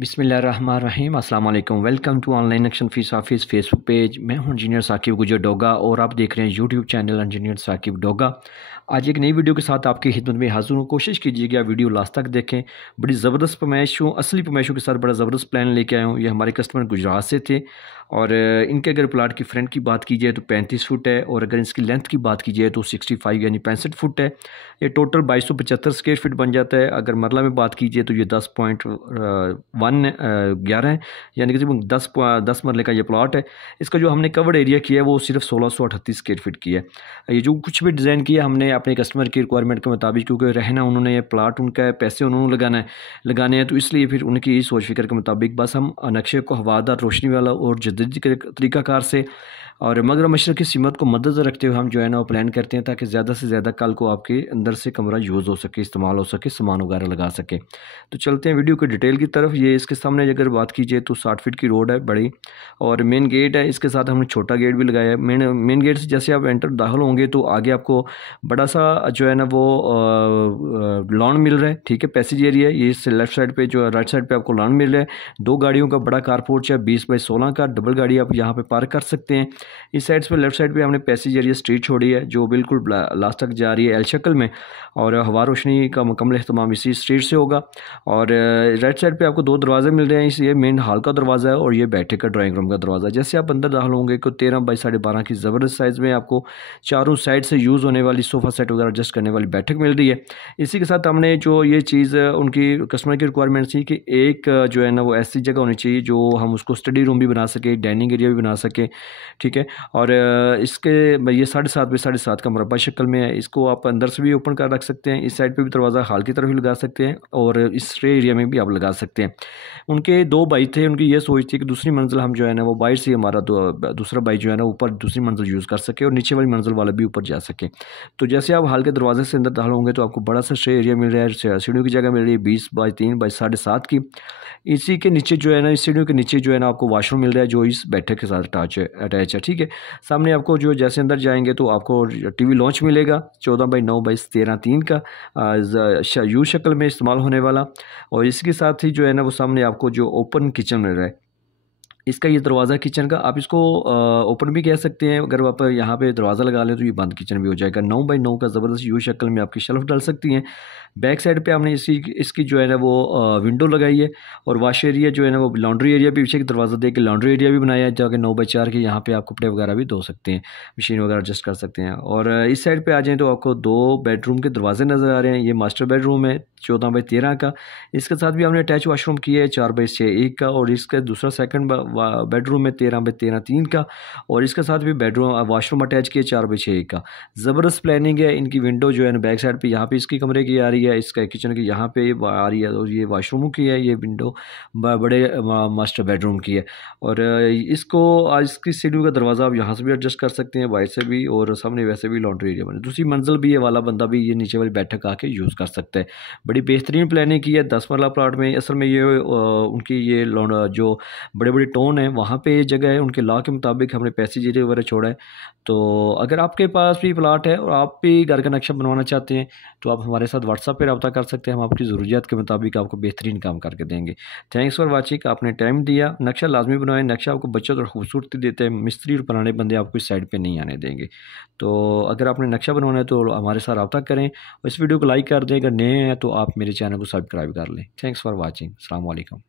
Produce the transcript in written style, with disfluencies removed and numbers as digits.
बिस्मिल्लाहिर्रहमानिर्रहीम अस्सलाम वालेकुम। Welcome to online action fees office facebook page. मैं हूं इंजीनियर साकिब गुजर डोगा और आप देख रहे हैं YouTube channel engineer Saqib Doga. आज एक नई वीडियो के साथ आपकी खिदमत में हाजिर हूँ। कोशिश कीजिएगा वीडियो लास्ट तक देखें। बड़ी ज़बरदस्त पमैश हूँ, असली पमैशों के साथ बड़ा ज़बरदस्त प्लान लेके आया हूँ। ये हमारे कस्टमर गुजरात से थे और इनके अगर प्लाट की फ्रंट की बात की जाए तो 35 फुट है और अगर इसकी लेंथ की बात की जाए तो 65 यानी 65 फुट है। ये टोटल 2275 स्क्वायर फीट बन जाता है। अगर मरला में बात कीजिए तो ये 10.11 है, यानी कि 10 मरले का ये प्लाट है। इसका जो हमने कवर्ड एरिया किया है वो सिर्फ 1638 स्क्वायर फीट की है। ये जो कुछ भी डिज़ाइन किया हमने अपने कस्टमर की रिक्वायरमेंट के मुताबिक, क्योंकि रहना उन्होंने, ये प्लाट उनका है, पैसे उन्होंने लगाने हैं, तो इसलिए फिर उनकी सोच फिक्र के मुताबिक बस हम नक्शे को हवादार, रोशनी वाला और जदीद तरीक़ाकार से और मगर मशरक़ की सीमत को मद्देनज़र रखते हुए हम जो है ना वो प्लान करते हैं ताकि ज़्यादा से ज़्यादा कल को आपके अंदर से कमरा यूज़ हो सके, इस्तेमाल हो सके, सामान वगैरह लगा सके। तो चलते हैं वीडियो की डिटेल की तरफ। ये इसके सामने अगर बात कीजिए तो 60 फीट की रोड है बड़ी और मेन गेट है। इसके साथ हमने छोटा गेट भी लगाया है। मेन गेट से जैसे आप एंटर दाखिल होंगे तो आगे आपको बड़ा सा जो है ना वो लॉन मिल रहा है, ठीक है, पैसेज एरिया है। ये लेफ्ट साइड पे जो राइट साइड पे आपको लॉन मिल रहा है। 2 गाड़ियों का बड़ा कारपोर्च है, 20x16 का। डबल गाड़ी आप यहाँ पे पार्क कर सकते हैं। इस साइड पे लेफ्ट साइड पे हमने पैसेज एरिया स्ट्रीट छोड़ी है जो बिल्कुल लास्ट तक जा रही है एल शक्ल में और हवा रोशनी का मुकम्मल इस्तेमाल इसी स्ट्रीट से होगा। और राइट साइड पे आपको 2 दरवाजे मिल रहे हैं। इस ये मेन हॉल का दरवाज़ा है और ये बैठक का ड्राइंग रूम का दरवाज़ा। जैसे आप अंदर दाखिल होंगे तो 13x12.5 की ज़बरदस्त साइज़ में आपको चारों साइड से यूज़ होने वाली सोफ़ा सेट वगैरह एडजस्ट करने वाली बैठक मिल रही है। इसी के साथ हमने जो ये चीज़ उनकी कस्टमर की रिक्वायरमेंट थी कि एक जो है ना वो ऐसी जगह होनी चाहिए जो हम उसको स्टडी रूम भी बना सके, डाइनिंग एरिया भी बना सके, ठीक है। और इसके ये 7.5x7 का मुरब्बा शक्ल में है। इसको आप अंदर से भी ओपन कर रख सकते हैं। इस साइड पे भी दरवाज़ा हॉल की तरफ भी लगा सकते हैं और इस स्टे एरिया में भी आप लगा सकते हैं। उनके 2 भाई थे, उनकी ये सोच थी कि दूसरी मंजिल हम जो है ना वो बाहर से हमारा दूसरा भाई जो है ना ऊपर दूसरी मंजिल यूज़ कर सके और नीचे वाली मंजिल वाला भी ऊपर जा सके। तो जैसे आप हॉल के दरवाजे से अंदर दाखिल होंगे तो आपको बड़ा सा स्टे एरिया मिल रहा है। सीढ़ियों की जगह मिल रही है 20x3x7.5 की। इसी के नीचे जो है ना, इस सीढ़ियों के नीचे जो है ना आपको वॉशरूम मिल रहा है जो इस बैठक के साथ अटैच है, ठीक है। सामने आपको जो जैसे अंदर जाएंगे तो आपको टीवी लॉन्च मिलेगा 14x9x13 का यू शक्ल में इस्तेमाल होने वाला। और इसके साथ ही जो है ना वो सामने आपको जो ओपन किचन मिल रहा है। इसका ये दरवाज़ा किचन का, आप इसको ओपन भी कह सकते हैं। अगर आप यहाँ पे दरवाज़ा लगा लें तो ये बंद किचन भी हो जाएगा। 9x9 का ज़बरदस्त यू शक्ल में आपकी शेल्फ डाल सकती हैं। बैक साइड पे हमने इसकी जो है ना वो विंडो लगाई है और वाश एरिया जो है ना वो लॉन्ड्री एरिया भी पीछे की दरवाज़ा दे के लॉन्ड्री एरिया भी बनाया है ताकि 9x4 के यहाँ पे आप कपड़े वगैरह भी धो सकते हैं, मशीन वगैरह एडजस्ट कर सकते हैं। और इस साइड पर आ जाएँ तो आपको 2 बेडरूम के दरवाजे नज़र आ रहे हैं। ये मास्टर बेडरूम है 14x13 का। इसके साथ भी हमने अटैच वाशरूम किया है 4x6 एक का और इसका दूसरा सेकंड बेडरूम है 13x13 का और इसके साथ भी बेडरूम वाशरूम अटैच किया 4x6 एक का। ज़बरदस्त प्लानिंग है। इनकी विंडो जो है ना बैक साइड पे यहाँ पे इसकी कमरे की आ रही है, इसका किचन की यहाँ पे आ रही है और ये वाशरूम की है। ये विंडो बड़े मास्टर बेडरूम की है और इसकी सीढ़ी का दरवाज़ा आप यहाँ से भी एडजस्ट कर सकते हैं, बाहर से भी, और सामने वैसे भी लॉन्ड्री एरिया बने। दूसरी मंजिल भी ये वाला बंदा भी ये नीचे वाली बैठक आके यूज़ कर सकता है। बड़ी बेहतरीन प्लानिंग की है 10 मरला प्लाट में। असल में ये उनकी ये जो बड़े बड़े टोन है वहाँ पे ये जगह है, उनके लॉ के मुताबिक हमने पैसेज एरिया वगैरह छोड़ा है। तो अगर आपके पास भी प्लाट है और आप भी घर का नक्शा बनवाना चाहते हैं तो आप हमारे साथ व्हाट्सएप पे रब्ता कर सकते हैं। हम आपकी ज़रूरियात के मुताबिक आपको बेहतरीन काम करके देंगे। Thanks for watching. आपने टाइम दिया। नक्शा लाजमी बनवाएं। नक्शा आपको बचत और खूबसूरती देते हैं। मिस्त्री और पुराने बंदे आपको इस साइड पर नहीं आने देंगे। तो अगर आपने नक्शा बनवाना है तो हमारे साथ रब्ता करें और इस वीडियो को लाइक कर दें। अगर नए हैं तो आप मेरे चैनल को सब्सक्राइब कर लें। Thanks for watching. अस्सलाम वालेकुम।